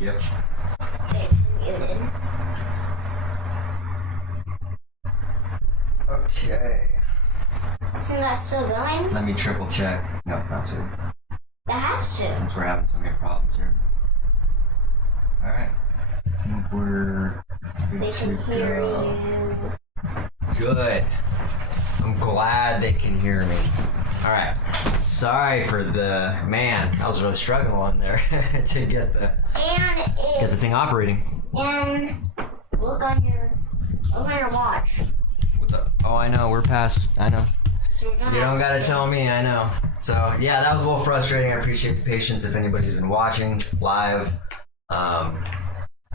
Yep. Okay, muted. Okay. So that's still going? Let me triple check. No, that's it. That has to. Since we're having so many problems here. Alright. I think we're good They to can hear go. you. Good. I'm glad they can hear me. Alright. Sorry for the... Man, I was really struggling on there to get the thing operating. And look on your watch. What's up? Oh, I know. We're past... I know. So we're You don't gotta tell me, I know. So, yeah, that was a little frustrating. I appreciate the patience if anybody's been watching live.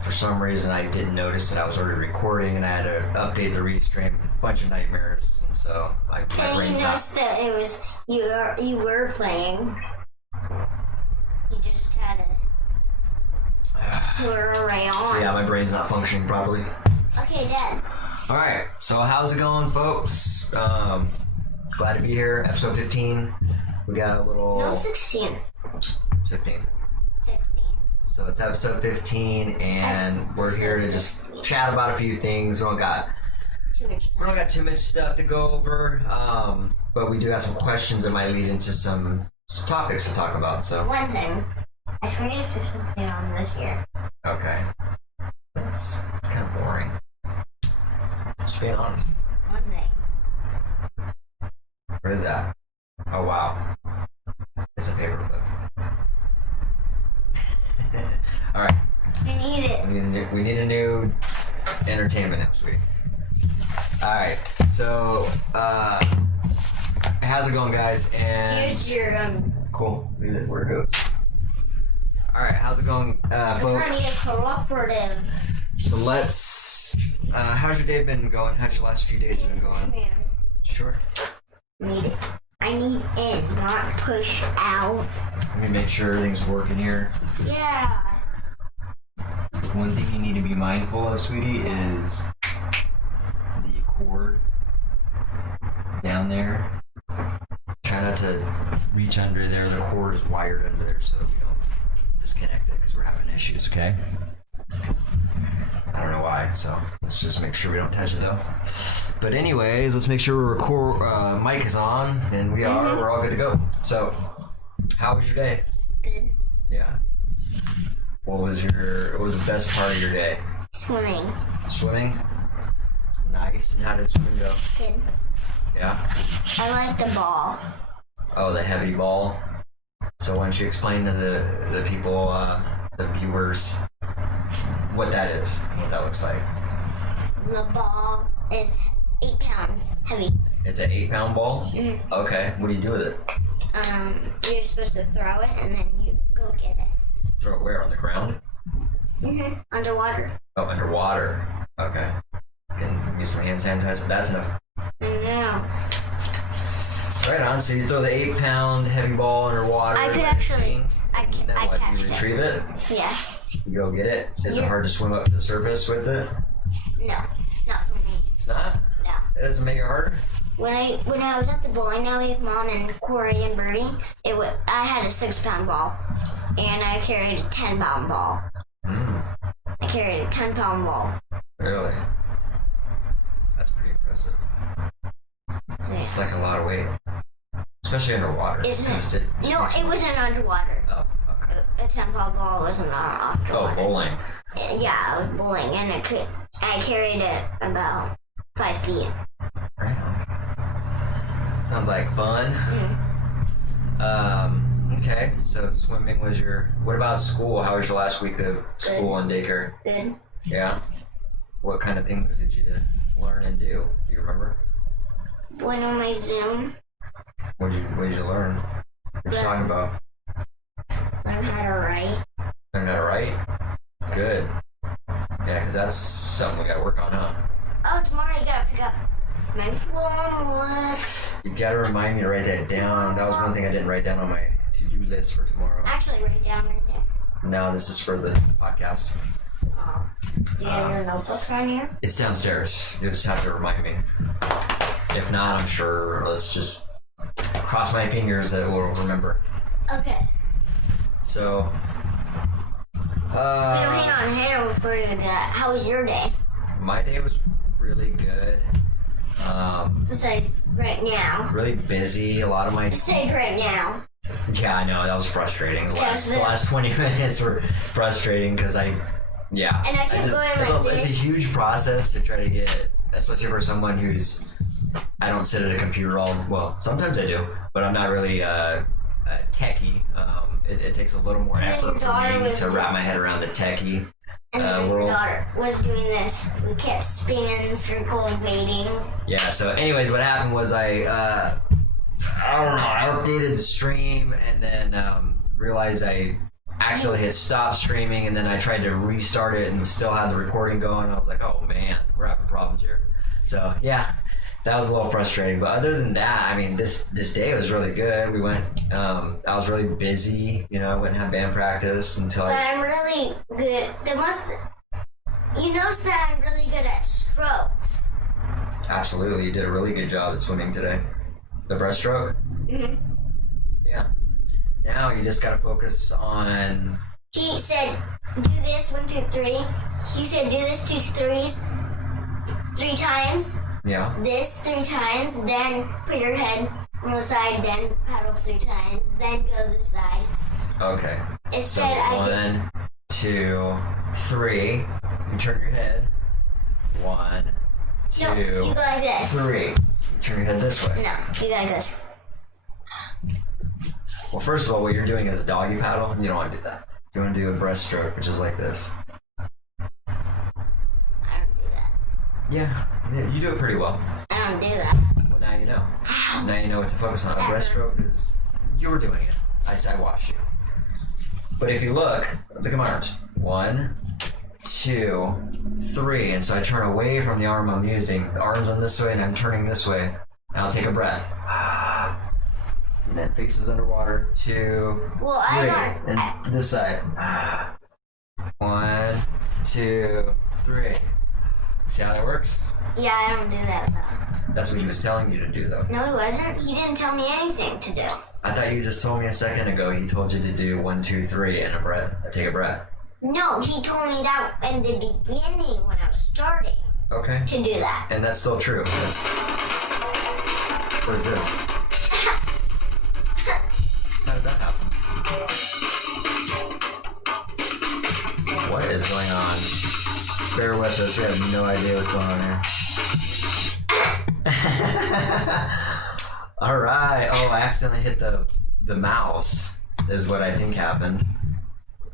For some reason, I didn't notice that I was already recording and I had to update the restream. A bunch of nightmares, and so my And brain's you noticed that it was you were playing. You just had to put her right on. So, yeah, my brain's not functioning properly. Okay, Dad. Alright, so how's it going, folks? Glad to be here. Episode 15. We got a little... No, 16. 15. 16. So it's episode 15, and we're here to just chat about a few things. We don't got too much stuff to go over, but we do have some questions that might lead into some topics to talk about. So One thing. I forget to say something on this year. okay, that's kind of boring. Just being honest. One thing. What is that? Oh wow, it's a paperclip. All right. I need it. We need a new entertainment next week. All right. So, how's it going, guys? And Here's your cool. Leave it where it goes. All right. How's it going, folks? cooperative. So let's. How's your day been going? How's your last few days been going? Sure. I need in, not push out. Let me make sure everything's working here. Yeah. One thing you need to be mindful of, sweetie, is the cord down there. Try not to reach under there. The cord is wired under there so we don't disconnect it because we're having issues, okay? I don't know why, so let's just make sure we don't touch it though. But anyways, let's make sure mic is on, and we are. We're all good to go. So, how was your day? Good. Yeah. What was the best part of your day? Swimming. Swimming? Nice. And how did swimming go? Good. Yeah? I like the ball. Oh, the heavy ball. So why don't you explain to the people, the viewers, what that is, and what that looks like. The ball is 8 pounds heavy. It's an 8-pound ball? Mm-hmm. Okay. What do you do with it? You're supposed to throw it and then you go get it. Throw it where? On the ground? Underwater. Oh, underwater. Okay. Get some hand sanitizer. That's enough. No. Right on. So you throw the 8-pound heavy ball underwater. I could like actually. sink, I and then what? catched You retrieve it? Yeah. You go get it? Is it Yeah. hard to swim up to the surface with it? No. Not for me. It's not? No. It doesn't make it harder? When I was at the bowling alley with Mom and Corey and Birdie, I had a 6-pound ball, and I carried a 10-pound ball. I carried a 10-pound ball. Really? That's pretty impressive. It's like a lot of weight. Especially underwater. Isn't it? No, it wasn't underwater. Oh, okay. A 10-pound ball wasn't underwater. Oh, bowling. Yeah, I was bowling, and I carried it about 5 feet. Right on. Sounds like fun. Okay, so swimming was your... What about school? How was your last week of school and daycare? Good. Yeah? What kind of things did you learn and do? Do you remember? Went on my Zoom. What did you learn? What you talking about? Learn how to write. Learn how to write? Good. Yeah, because that's something we gotta work on, huh? Oh, tomorrow you gotta pick up my phone list. You gotta remind me to write that down. That was one thing I didn't write down on my to-do list for tomorrow. Actually, write it down right there. No, this is for the podcast. Oh. Do you have your notebooks on here? It's downstairs. You'll just have to remind me. If not, I'm sure. Let's just cross my fingers that we'll remember. Okay. So, Hang on before you do that. How was your day? My day was really good. Besides right now. Really busy. A lot of my... Besides right now. Yeah, I know. That was frustrating. The last 20 minutes were frustrating because yeah. And I kept going it's a huge process to try to get, especially for someone who's... I don't sit at a computer well, sometimes I do, but I'm not really techie. It takes a little more effort for me to wrap my head around the techie world. Your daughter was doing this. We kept spinning in circles, waiting. Yeah, so anyways, what happened was I don't know, I updated the stream and then realized I accidentally hit stop streaming, and then I tried to restart it and still had the recording going. I was like, oh man, we're having problems here. So yeah, that was a little frustrating. But other than that, I mean, this day was really good. We went, I was really busy. You know, I went and had band practice until I'm really good. You notice that I'm really good at strokes. Absolutely, you did a really good job at swimming today. The breaststroke? Mm-hmm. Yeah. Now you just gotta focus on... He said, do this, 1, 2, 3. He said, do this 2 threes 3 times. Yeah. This 3 times, then put your head on the side, then paddle 3 times, then go to the side. Okay. Instead, so 1, 2, 3. You turn your head. 1, 2, no, you go like this. 3. You turn your head this way. No, you go like this. Well, first of all, what you're doing is a doggy paddle. You don't want to do that. You want to do a breaststroke, which is like this. I don't do that. Yeah, you do it pretty well. I don't do that. Well, now you know. Now you know what to focus on. A breaststroke is... You were doing it. I watched you. But if you look at my arms. 1, 2, 3. And so I turn away from the arm I'm using. The arm's on this way, and I'm turning this way. And I'll take a breath. And then faces underwater. 2, 3. And this side. 1, 2, 3. See how that works? Yeah, I don't do that though. That's what he was telling you to do, though. No, he wasn't. He didn't tell me anything to do. I thought you just told me a second ago he told you to do 1, 2, 3 and a breath. Take a breath. No, he told me that in the beginning when I was starting. Okay. To do that. And that's still true. What is this? How did that happen? What is going on? Bear with us. We have no idea what's going on here. All right. Oh, I accidentally hit the mouse. Is what I think happened.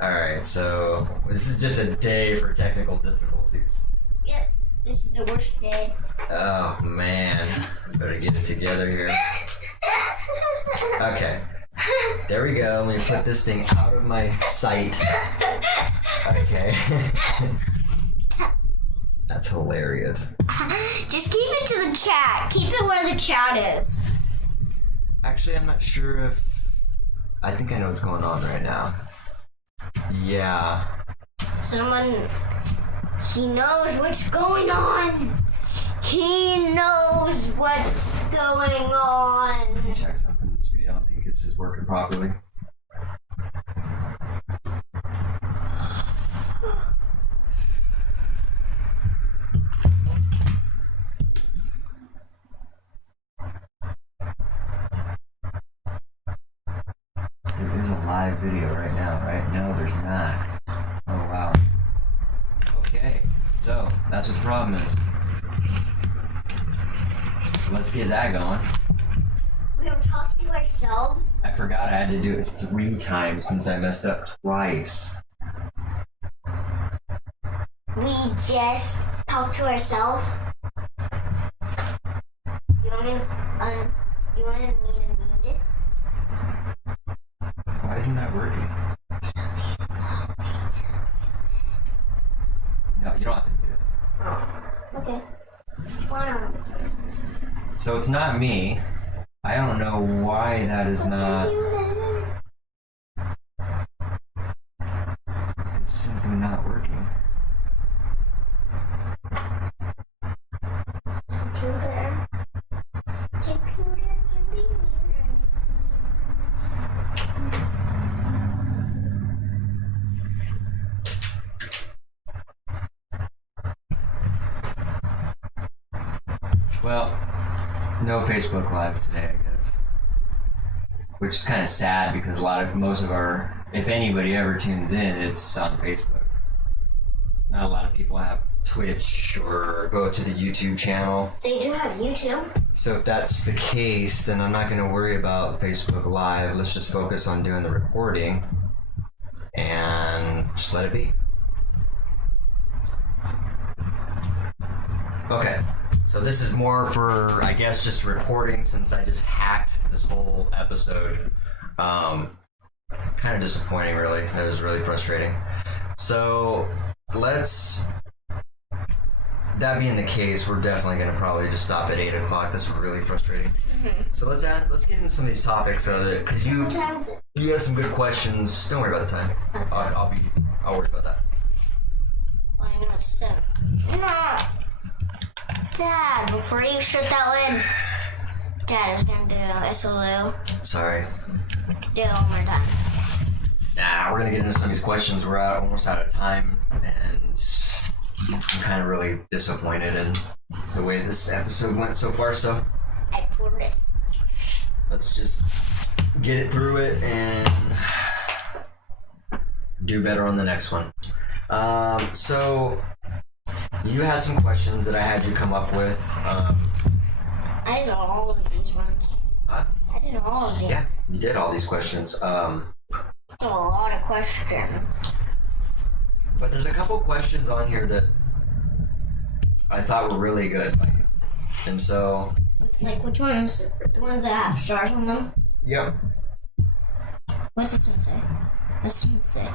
All right. So this is just a day for technical difficulties. Yep. This is the worst day. Oh man. I better get it together here. Okay. There we go. Let me put this thing out of my sight. Okay. That's hilarious. Just keep it to the chat. Keep it where the chat is. Actually, I'm not sure if... I think I know what's going on right now. Yeah. He knows what's going on. He knows what's going on. Let me check something, sweetie. I don't think this is working properly. There is a live video right now, right? No, there's not. Oh, wow. Okay, so that's what the problem is. Let's get that going. We were talking to ourselves. I forgot I had to do it 3 times since I messed up twice. We just talked to ourselves. You want me to mute it? Why isn't that working? No, you don't have to mute it. Oh, okay. Wow. So it's not me. I don't know why that is not... It's simply not working. Computer can be muted. Well, no Facebook Live today, I guess. Which is kind of sad because most of our, if anybody ever tunes in, it's on Facebook. Not a lot of people have Twitch or go to the YouTube channel. They do have YouTube. So if that's the case, then I'm not going to worry about Facebook Live. Let's just focus on doing the recording and just let it be. Okay, so this is more for, I guess, just recording since I just hacked this whole episode. Kind of disappointing, really. That was really frustrating. So that being the case, we're definitely going to probably just stop at 8 o'clock. That's really frustrating. So let's get into some of these topics of it, because you have some good questions. Don't worry about the time. I'll worry about that. Well, I know it's 7. No. Dad, before you shut that lid, Dad is gonna do a solo. Sorry. Do it one more time. We're gonna get into some of these questions. We're almost out of time, and I'm kind of really disappointed in the way this episode went so far. So I poured it. Let's just get it through it and do better on the next one. So you had some questions that I had you come up with. I did all of these ones. Huh? I did all of these. Yeah, you did all these questions. A lot of questions. But there's a couple questions on here that I thought were really good by you. And so... Like which ones? The ones that have stars on them? Yep. What's this one say? What's this one say?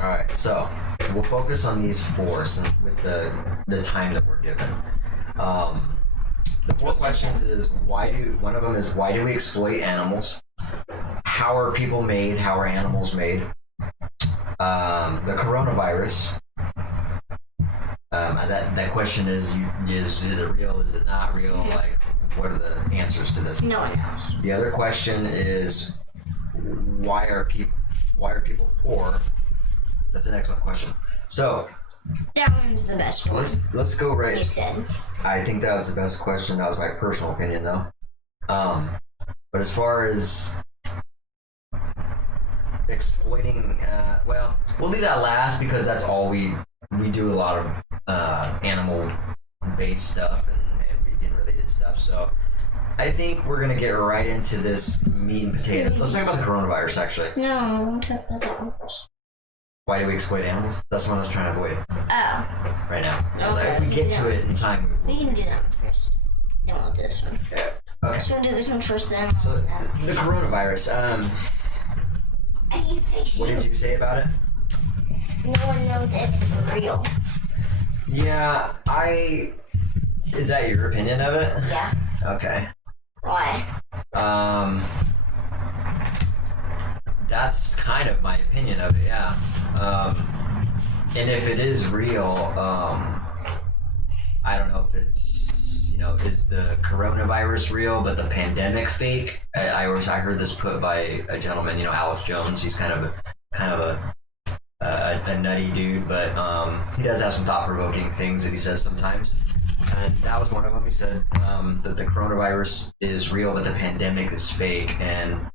Alright, so we'll focus on these 4 with the time that we're given. The 4 questions is one of them is why do we exploit animals? How are people made? How are animals made? The coronavirus. That question is it real? Is it not real? Like, what are the answers to this? No one knows. The other question is why are people poor? That's an excellent question. So that one's the best one. Let's go right. You said. I think that was the best question. That was my personal opinion, though. But as far as exploiting, well, we'll leave that last because that's all we do a lot of animal-based stuff and vegan-related stuff. So I think we're gonna get right into this meat and potatoes. Let's talk about the coronavirus, actually. No, I want to talk about that one first. Why do we exploit animals? That's what I was trying to avoid. Oh. Right now. Okay. If we get to it in time, we can do that one first. Then we'll do this one. Okay. So we'll do this one first, then. So the coronavirus. What did you say about it? No one knows if it's real. Yeah, is that your opinion of it? Yeah. Okay. Why? That's kind of my opinion of it, yeah. And if it is real, I don't know if it's, is the coronavirus real, but the pandemic fake? I heard this put by a gentleman, Alex Jones. He's kind of a nutty dude, but he does have some thought-provoking things that he says sometimes. And that was one of them. He said that the coronavirus is real, but the pandemic is fake. And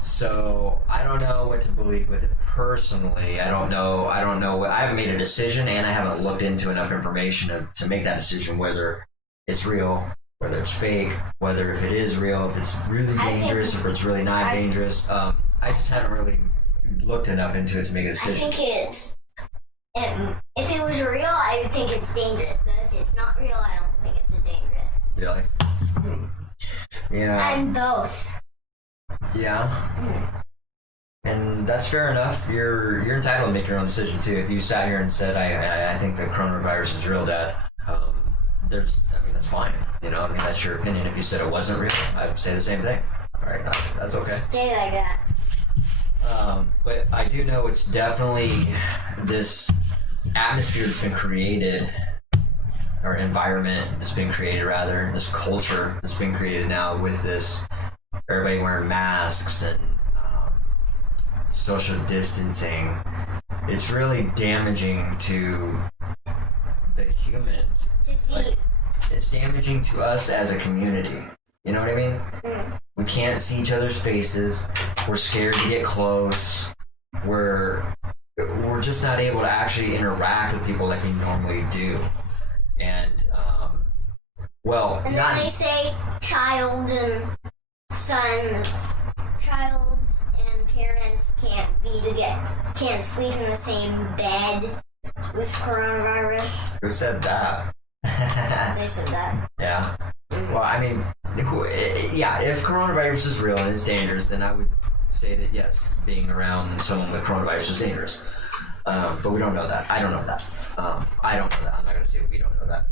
so I don't know what to believe with it personally. I don't know. I haven't made a decision, and I haven't looked into enough information to make that decision whether it's real, whether it's fake, whether if it is real, if it's really dangerous, if it's really not dangerous. I just haven't really looked enough into it to make a decision. I think if it was real, I would think it's dangerous, but if it's not real, I don't think it's dangerous. Really? Yeah. I'm both. Yeah. And that's fair enough. You're entitled to make your own decision too. If you sat here and said, I think the coronavirus is real, Dad, that's fine. That's your opinion. If you said it wasn't real, I'd say the same thing. All right, that's okay. Stay like that. But I do know it's definitely this atmosphere that's been created, or environment that's been created, rather, this culture that's been created now with this everybody wearing masks and social distancing. It's really damaging to the humans. To see. Like, it's damaging to us as a community. You know what I mean? Mm. We can't see each other's faces. We're scared to get close. We're just not able to actually interact with people like we normally do. And well, and then they say childs and parents can't sleep in the same bed with coronavirus. Who said that? They said that. Yeah. Well, I mean, if coronavirus is real and it's dangerous, then I would say that yes, being around someone with coronavirus is dangerous. But we don't know that. I don't know that. I don't know that. I'm not going to say we don't know that.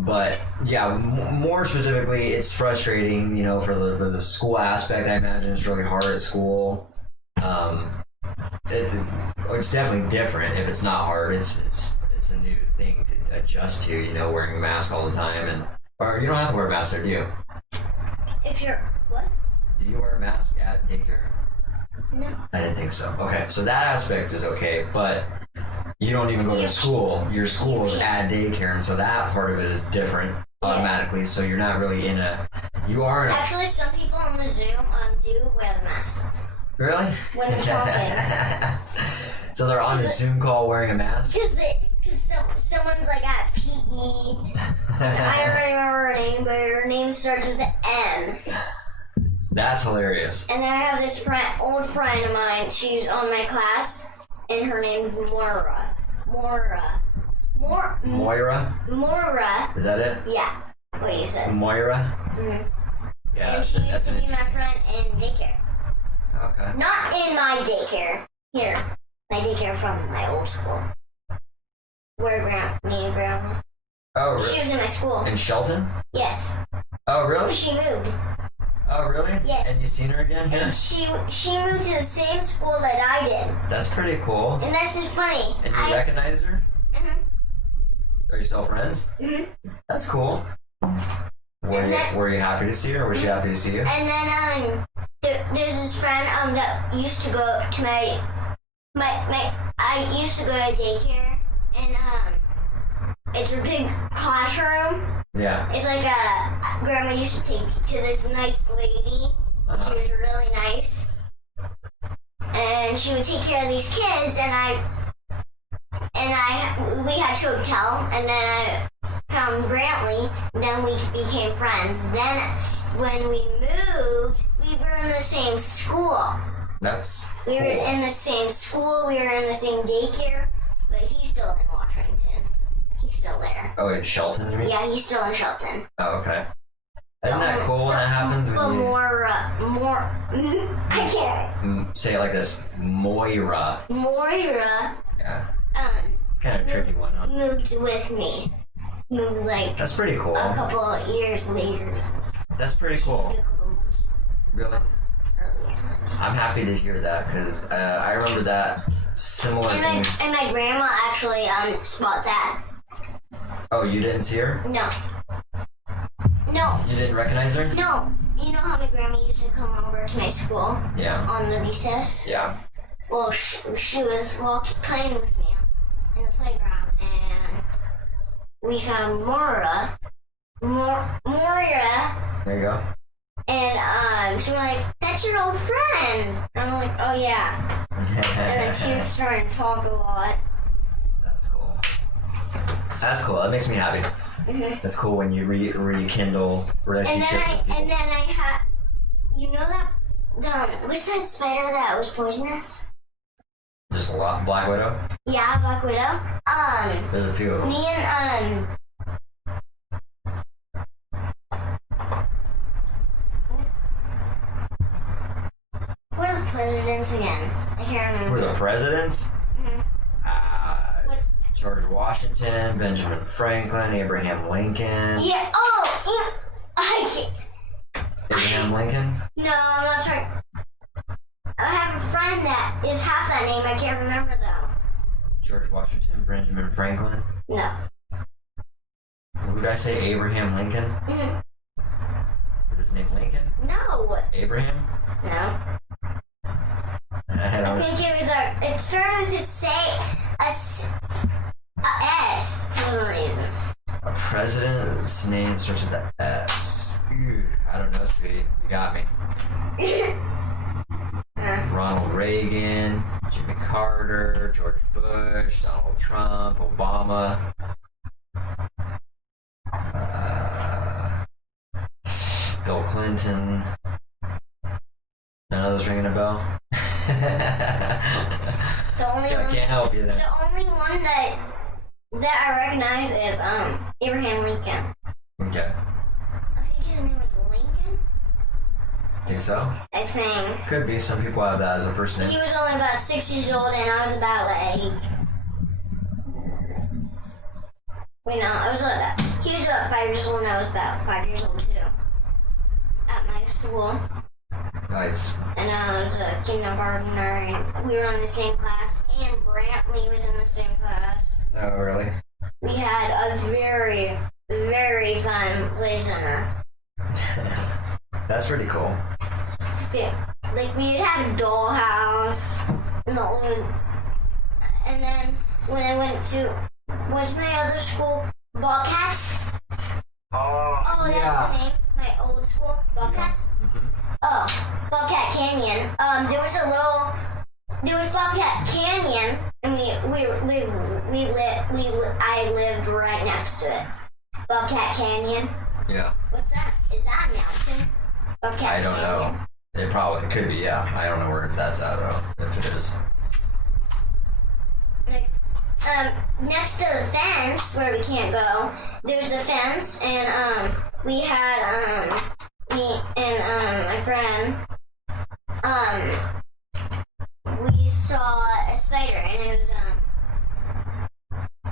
But yeah, more specifically, it's frustrating, you know, for the school aspect. I imagine it's really hard at school. It's definitely different if it's not hard. It's a new thing to adjust to, you know, wearing a mask all the time, or you don't have to wear a mask there, do you? If you're what? Do you wear a mask at daycare? No. I didn't think so. Okay, so that aspect is okay, but you don't even go to school. Your school is at daycare, and so that part of it is different automatically. So you're not really Actually, some people on the Zoom do wear the masks. Really? When they're talking. So they're on a Zoom call wearing a mask? Because someone's like at PE. I don't remember her name, but her name starts with an M. That's hilarious. And then I have this old friend of mine. She's on my class, and her name's Moira. Moira. Is that it? Yeah. What you said. Moira? Mm-hmm. Yeah. And she used to be my friend in daycare. Okay. Not in my daycare. Here. My daycare from my old school. Where me and Grandma. Oh, really? She was in my school. In Shelton? Yes. Oh, really? She moved. Oh, really? Yes. And you seen her again here? And she moved to the same school that I did. That's pretty cool. And that's just funny. And you recognized her? Mm-hmm. Are you still friends? Mm-hmm. That's cool. Were you happy to see her, or was she happy to see you? And then there's this friend that used to go to I used to go to daycare, and it's a big classroom. Yeah. It's like Grandma used to take me to this nice lady. She was really nice, and she would take care of these kids. And we had to hotel, and then I found Brantley. And then we became friends. Then when we moved, we were in the same school. That's We were in the same school. We were in the same daycare, but he's still in Washington. He's still there. Oh, in Shelton, you mean? Yeah, he's still in Shelton. Oh, okay. Isn't that cool when that happens? But more, I can't. Say it like this. Moira. Moira, Yeah. It's kind of a tricky one, huh? moved with me. Moved like That's pretty cool. a couple of years later. That's pretty cool. A couple months Really? earlier. I'm happy to hear that, because I remember that similar thing. And my grandma actually spots that. Oh, you didn't see her? No. No. You didn't recognize her? No. You know how my grandma used to come over to my school Yeah. on the recess? Yeah. Well, she was playing with me in the playground, and we found Moira. There you go. And so we're like, that's your old friend. And I'm like, oh yeah. And then she was starting to talk a lot. That's cool. That's cool. That makes me happy. Mm-hmm. That's cool when you rekindle relationships with people. And then I had, you know that, what's that spider that was poisonous? Just a lot. Black Widow? Yeah, Black Widow. There's a few of them. Me and, what are the presidents again? I can't remember. Who are the presidents? Mhm. What's... George Washington, Benjamin Franklin, Abraham Lincoln. Yeah, I can't. Abraham Lincoln? No, I'm not sorry. I have a friend that is half that name. I can't remember though. George Washington, Benjamin Franklin. No. Who did I say? Abraham Lincoln? Mm-hmm. Is his name Lincoln? No. Abraham? No. I don't I think it was it started with a S for some reason. A president's name starts with the S. I don't know, sweetie. You got me. Ronald Reagan, Jimmy Carter, George Bush, Donald Trump, Obama. Bill Clinton. None of those ringing a bell? I can't help you there. The only one that I recognize is Abraham Lincoln. Okay. I think his name was Lincoln. Think so? I think. Could be. Some people have that as a first name. He was only about 6 years old, and I was about like. Wait, no, he was about 5 years old, and I was about 5 years old too. At my school. Nice. And I was a kindergartner, and we were in the same class, and Brantley was in the same class. Oh, really? We had a very, very fun play center. That's pretty cool. Yeah, like we had a dollhouse, and then when I went to, what's my other school? Bobcats? Oh, that's yeah. the name. My old school, Bobcats. Yeah. Mm-hmm. Oh, Bobcat Canyon. There was Bobcat Canyon, and I lived right next to it. Bobcat Canyon. Yeah. What's that? Is that a mountain? Bobcat I don't Canyon. know. It probably could be, yeah. I don't know where that's at, though, if it is. Next to the fence, where we can't go, there's a fence, and we had me and my friend, we saw a spider, and it was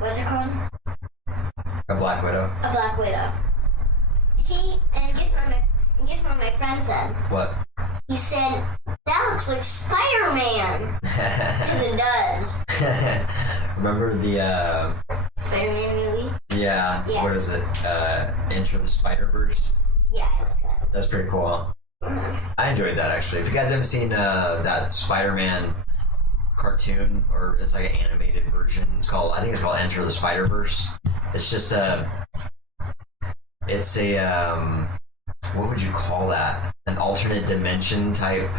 what's it called? A black widow. A black widow. Guess what my friend said? What? He said, "That looks like Spider-Man." Because it does. Remember the Spider-Man movie? Yeah. What is it? Enter the Spider-Verse? Yeah, I like that. That's pretty cool. Mm-hmm. I enjoyed that, actually. If you guys haven't seen that Spider-Man cartoon, or it's like an animated version, I think it's called Enter the Spider-Verse. It's just it's a what would you call that? An alternate dimension type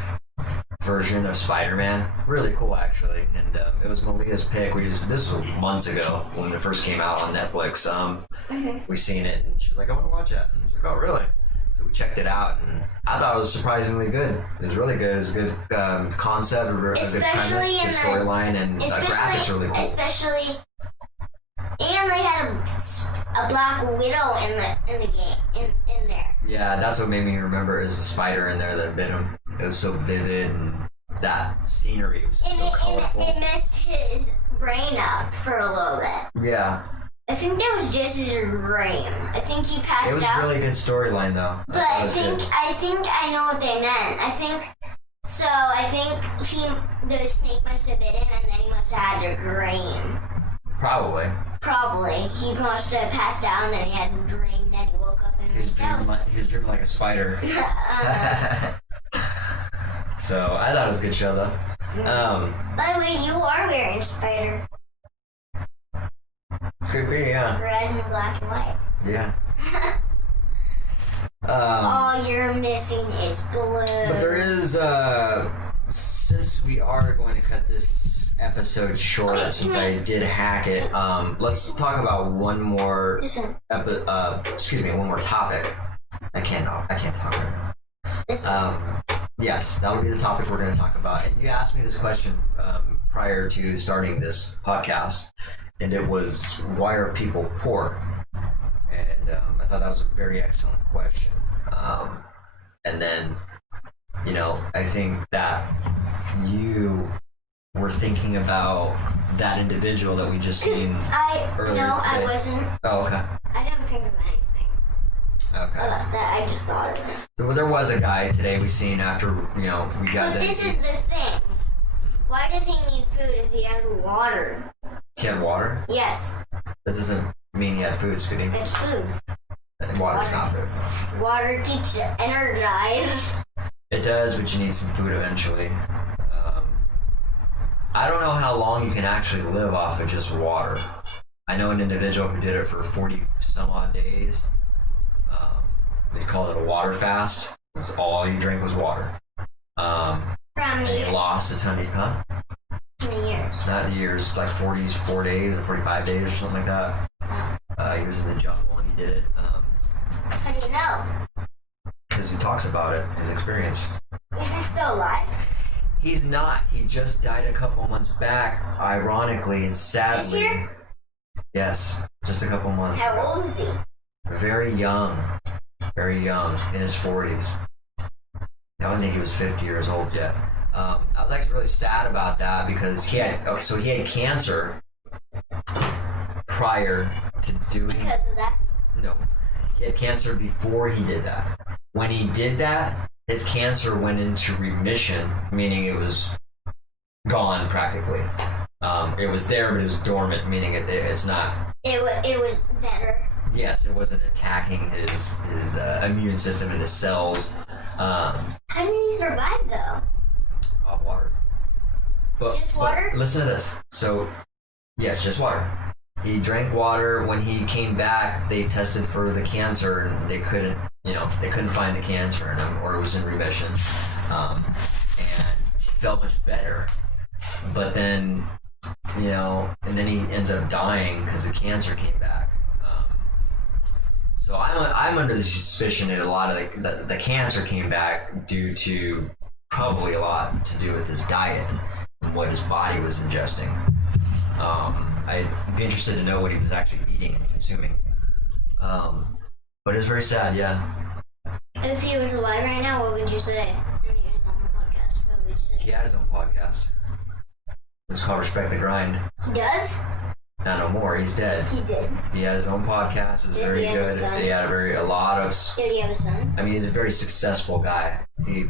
version of Spider-Man. Really cool, actually. And it was Malia's pick. This was months ago when it first came out on Netflix. We seen it, and she was like, "I want to watch that." And I was like, "Oh, really?" So we checked it out, and I thought it was surprisingly good. It was really good. It was a good concept, a good premise, good storyline, and the graphics really cool. Especially, and they had a black widow in the game in there. Yeah, that's what made me remember is the spider in there that bit him. It was so vivid, and that scenery was so colorful. It messed his brain up for a little bit. Yeah. I think that was just his brain. I think he passed out. It was a really good storyline, though. But I think I know what they meant. I think the snake must have bit him, and then he must have had a dream. Probably. He must have passed out, and then he had a dream. Then he woke up and he was dreaming like a spider. So I thought it was a good show, though. By the way, you are wearing spider. Could be, yeah. Red and black and white. Yeah. All you're missing is blue. But there is, since we are going to cut this episode short, since I did hack it, let's talk about one more one more topic. I can't talk right now. Yes, that'll be the topic we're going to talk about. And you asked me this question prior to starting this podcast. And it was, why are people poor? And I thought that was a very excellent question. And then, I think that you were thinking about that individual that we just seen earlier today. I wasn't. Oh, okay. I didn't think of anything. Okay. About that, I just thought of it. So there was a guy today we seen after, we got But this is the thing. Why does he need food if he has water? He had water? Yes. That doesn't mean he had food, Scooty. It's food. Water's not food. Water keeps you energized. It does, but you need some food eventually. I don't know how long you can actually live off of just water. I know an individual who did it for 40 some odd days. They called it a water fast. Because all you drank was water. For how many And years? he lost a ton of, How many years? not years, like 44 days or 45 days or something like that. He was in the jungle and he did it. How do you know? Because he talks about it, his experience. Is he still alive? He's not. He just died a couple months back, ironically and sadly. This year? Yes, just a couple months How ago. old was he? Very young, in his 40s. I don't think he was 50 years old yet. I was actually really sad about that because he had cancer prior to doing. Because of that? No, he had cancer before he did that. When he did that, his cancer went into remission, meaning it was gone practically. It was there, but it was dormant, meaning it's not. It was better. Yes, it wasn't attacking his immune system and his cells. How did he survive though? Water. Just water? But listen to this. So, yes, just water. He drank water. When he came back, they tested for the cancer, and they couldn't find the cancer in him, or it was in remission. And he felt much better. But then, and then he ends up dying because the cancer came back. So I'm under the suspicion that a lot of the cancer came back due to probably a lot to do with his diet and what his body was ingesting. I'd be interested to know what he was actually eating and consuming. But it's very sad, yeah. If he was alive right now, what would you say? And he has his own podcast. What would you say? He had his own podcast. It's called Respect the Grind. He does? Not no more. He's dead. He did. He had his own podcast. It was Does very he have a good. son? He had a lot of. Did he have a son? I mean, he's a very successful guy. He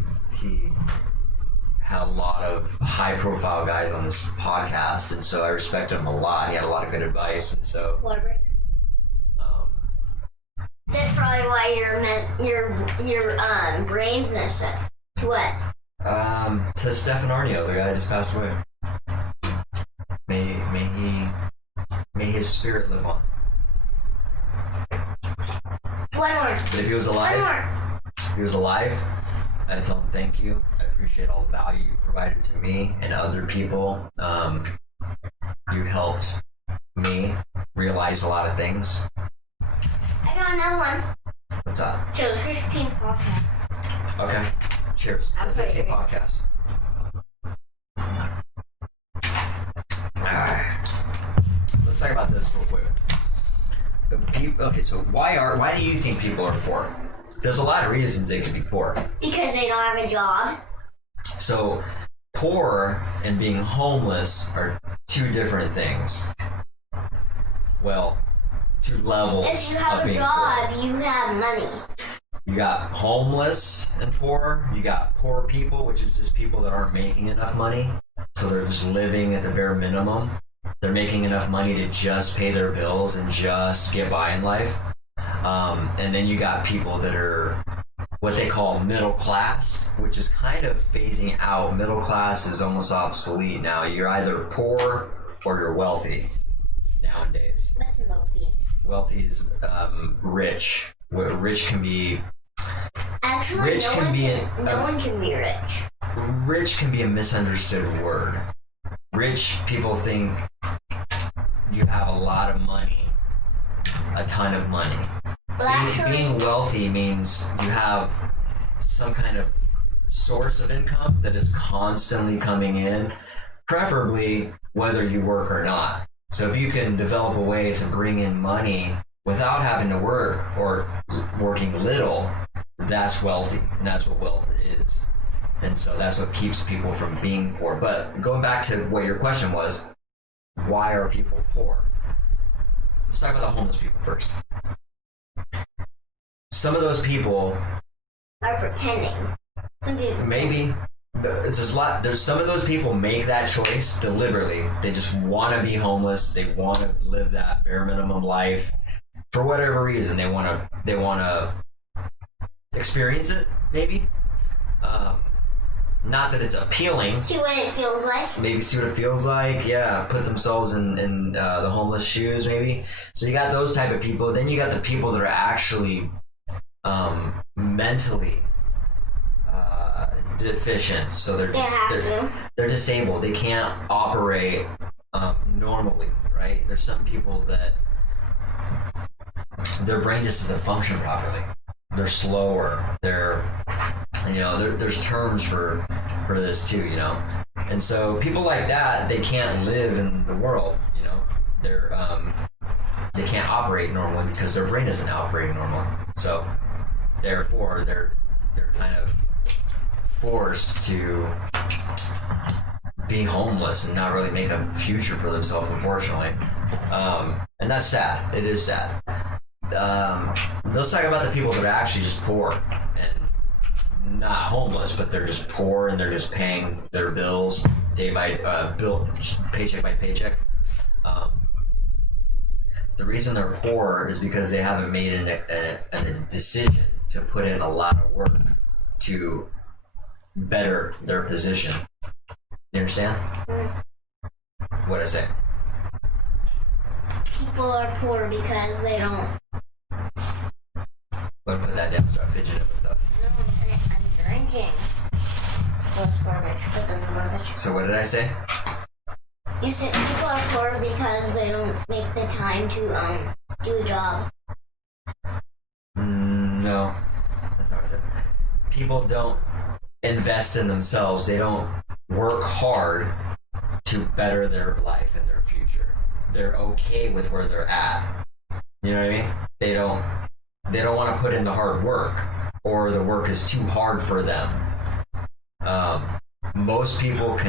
had a lot of high-profile guys on this podcast, and so I respect him a lot. He had a lot of good advice, and so. Water break. That's probably why your brain's messed up. What? To Stefan Arnio, the guy just passed away. May his spirit live on. One more. But if he was One alive, more. I'd tell him thank you. I appreciate all the value you provided to me and other people. You helped me realize a lot of things. I got another one. What's that? To the 15th podcast. Okay. Cheers. To the 15th podcast. Alright. Let's talk about this real quick. Okay, so why do you think people are poor? There's a lot of reasons they could be poor. Because they don't have a job. So, poor and being homeless are two different things. Well, two levels If you of have a being job, poor. you have money. You got homeless and poor. You got poor people, which is just people that aren't making enough money. So they're just living at the bare minimum. They're making enough money to just pay their bills and just get by in life. And then you got people that are what they call middle class, which is kind of phasing out. Middle class is almost obsolete now. You're either poor or you're wealthy nowadays. What's wealthy? Wealthy is rich. Rich can be. Actually, Rich no can one be can be rich. Rich can be a misunderstood word. Rich people think you have a lot of money, a ton of money. Well, Being wealthy means you have some kind of source of income that is constantly coming in, preferably whether you work or not. So if you can develop a way to bring in money without having to work or working little, that's wealthy, and that's what wealth is. And so that's what keeps people from being poor. But going back to what your question was, why are people poor? Let's talk about the homeless people first. Some of those people are pretending. Some people maybe there's some of those people make that choice deliberately. They just want to be homeless. They want to live that bare minimum life for whatever reason. They want to experience it, maybe. not that it's appealing. See what it feels like. Maybe see what it feels like. Yeah, put themselves in the homeless shoes, maybe. So you got those type of people. Then you got the people that are actually mentally deficient. So they're disabled. They can't operate normally, right? There's some people that their brain just doesn't function properly. They're slower. There's terms for this too, and so people like that, they can't live in the world, they can't operate normally because their brain isn't operating normally. So therefore they're kind of forced to be homeless and not really make a future for themselves, unfortunately, and that's sad. It is sad. Let's talk about the people that are actually just poor and not homeless, but they're just poor and they're just paying their bills paycheck by paycheck. The reason they're poor is because they haven't made a decision to put in a lot of work to better their position. You understand what I say? People are poor because they don't. I'm gonna put that down, start fidgeting and stuff. No, I'm drinking. What's garbage? Put them in garbage. So what did I say? You said people are poor because they don't make the time to do a job. No, that's not what I said. People don't invest in themselves. They don't work hard to better their life and their future. They're okay with where they're at. You know what I mean? They don't want to put in the hard work, or the work is too hard for them. Most people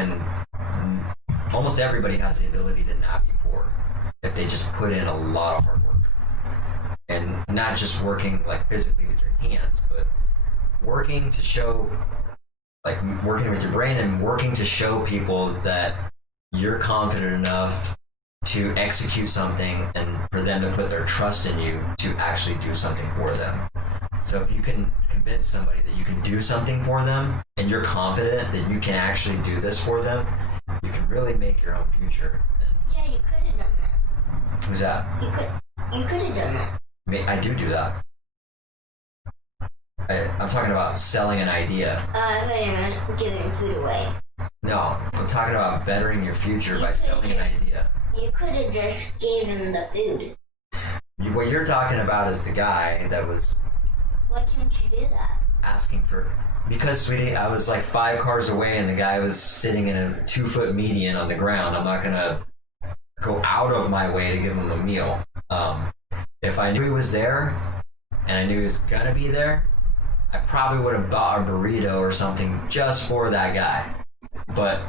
almost everybody has the ability to not be poor if they just put in a lot of hard work. And not just working like physically with your hands, but working with your brain and working to show people that you're confident enough to execute something and for them to put their trust in you to actually do something for them. So if you can convince somebody that you can do something for them and you're confident that you can actually do this for them, you can really make your own future. Yeah, you could have done that. Who's that? You could have done that. I do that. I'm talking about selling an idea. Wait a minute, giving food away. No, I'm talking about bettering your future by selling an idea. You could have just gave him the food. What you're talking about is the guy that was... Why can't you do that? Asking for... Because, sweetie, I was like 5 cars away and the guy was sitting in a 2-foot median on the ground. I'm not going to go out of my way to give him a meal. If I knew he was there and I knew he was going to be there, I probably would have bought a burrito or something just for that guy. But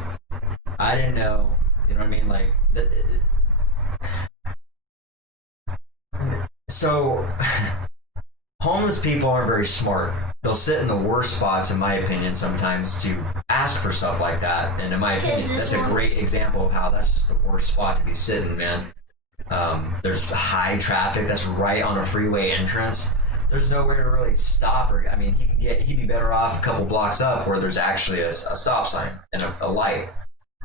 I didn't know, you know what I mean? Like, so homeless people aren't very smart. They'll sit in the worst spots, in my opinion, sometimes to ask for stuff like that. And in my opinion, that's a great example of how that's just the worst spot to be sitting, man. There's high traffic. That's right on a freeway entrance. There's nowhere to really stop. Or I mean, he'd be better off a couple blocks up where there's actually a stop sign and a light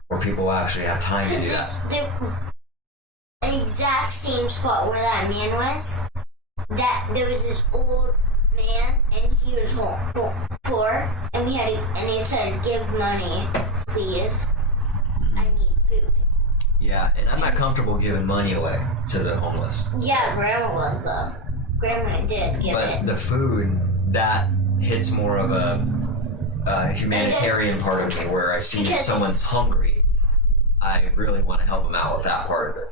where people actually have time to do that. The exact same spot where that man was, that there was this old man and he was poor, and he said, "Give money, please. I need food." Yeah, and I'm not comfortable giving money away to the homeless. Yeah, Grandma was though. Grandma did give it. But the food, that hits more of a humanitarian part of me, where I see if someone's hungry, I really want to help them out with that part of it.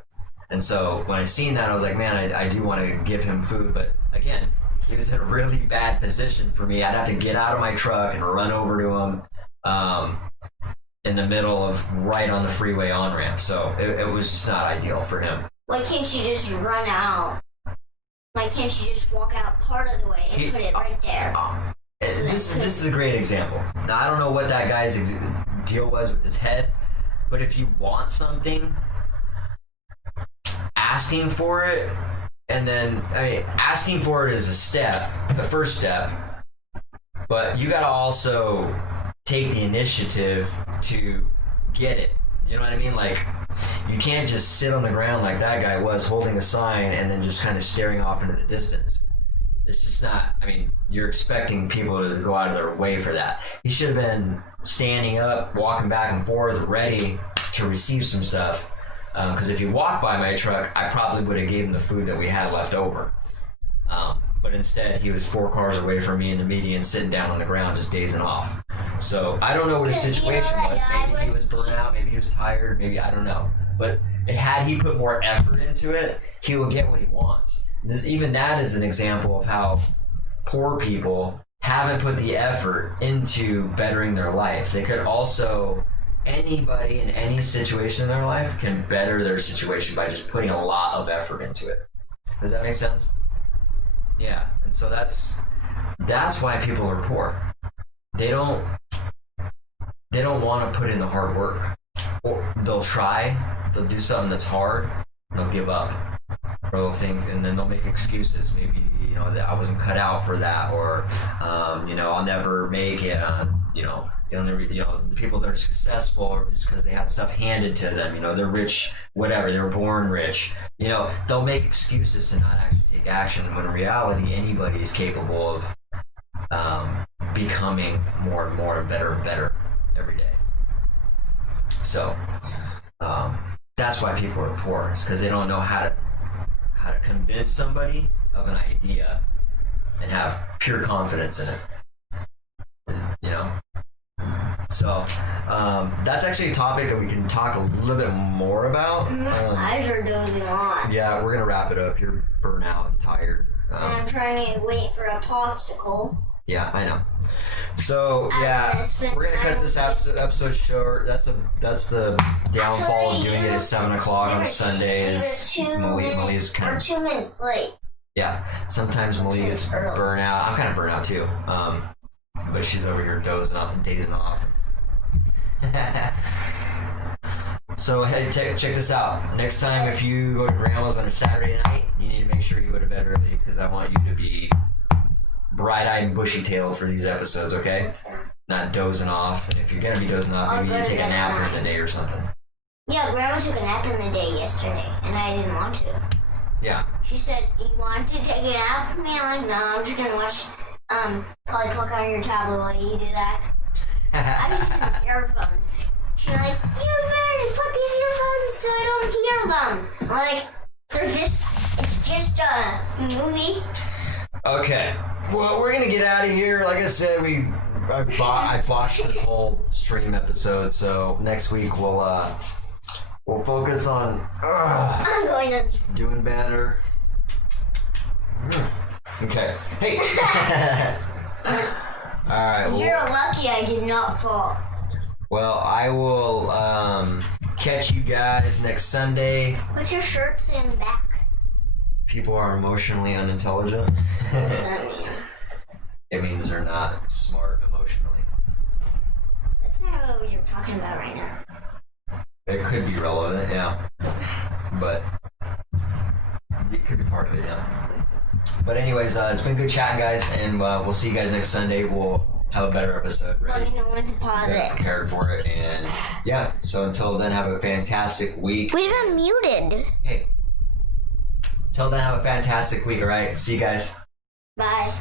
And so when I seen that, I was like, man, I do want to give him food. But again, he was in a really bad position for me. I'd have to get out of my truck and run over to him in the middle of right on the freeway on-ramp. So it was just not ideal for him. Why can't you just run out? Why can't you just walk out part of the way and put it right there? This is a great example. Now, I don't know what that guy's deal was with his head, but if you want something, asking for it, and then, asking for it is a step, the first step, but you gotta also take the initiative to get it. You know what I mean? Like, you can't just sit on the ground like that guy was holding a sign and then just kind of staring off into the distance. It's just not, I mean, you're expecting people to go out of their way for that. He should have been standing up, walking back and forth, ready to receive some stuff. Because if he walked by my truck, I probably would have gave him the food that we had left over. But instead, he was 4 cars away from me in the median, sitting down on the ground, just dazing off. So I don't know what his situation was. Maybe he was burnt out, maybe he was tired, maybe, I don't know. But had he put more effort into it, he will get what he wants. Even that is an example of how poor people haven't put the effort into bettering their life. They could also, anybody in any situation in their life can better their situation by just putting a lot of effort into it. Does that make sense? Yeah, and so that's why people are poor. They don't want to put in the hard work. Or they'll try, they'll do something that's hard, and they'll give up. Or they'll think, and then they'll make excuses. Maybe, you know, that I wasn't cut out for that, or you know, I'll never make it. The people that are successful are just because they had stuff handed to them. You know, they're rich, whatever. They were born rich. You know, they'll make excuses to not actually take action. When in reality, anybody is capable of becoming more and more and better every day. So that's why people are poor. It's because they don't know how to convince somebody of an idea and have pure confidence in it. You know. So that's actually a topic that we can talk a little bit more about. My eyes are dozing on. Yeah, we're gonna wrap it up. You're burnt out and tired. And I'm trying to wait for a popsicle. Yeah, I know. So yeah, we're gonna cut this episode short. That's the downfall of doing it at 7 o'clock on Sunday. Is Mali's kind of 2 minutes late. Yeah, sometimes Mali gets burnt out. I'm kind of burnt out too. But she's over here dozing off and dazing off. So hey, check this out. Next time, if you go to grandma's on a Saturday night, you need to make sure you go to bed early because I want you to be bright-eyed and bushy-tailed for these episodes, okay? Not dozing off. And if you're gonna be dozing off, maybe you take a nap during the day or something. Yeah, Grandma took a nap in the day yesterday, and I didn't want to. Yeah. She said, "You want to take a nap with me?" I'm like, "No, I'm just gonna watch Polly Poke on your tablet while you do that." I was using earphones. She's like, "You better put these earphones so I don't hear them." I'm like, it's just a movie. Okay. Well, we're gonna get out of here. Like I said, I botched this whole stream episode, so next week we'll focus on I'm going to doing better. Okay. Hey. All right. You're lucky I did not fall. Well, I will catch you guys next Sunday. What's your shirt saying back? People are emotionally unintelligent. What's that mean? It means they're not smart emotionally. That's not what we were talking about right now. It could be relevant, yeah. But it could be part of it, yeah. But anyways, it's been good chatting, guys, and we'll see you guys next Sunday. We'll have a better episode ready. Let me know when to pause it. Prepared for it, and yeah. So until then, have a fantastic week. We've been muted. Hey. Until then, have a fantastic week, alright? See you guys. Bye.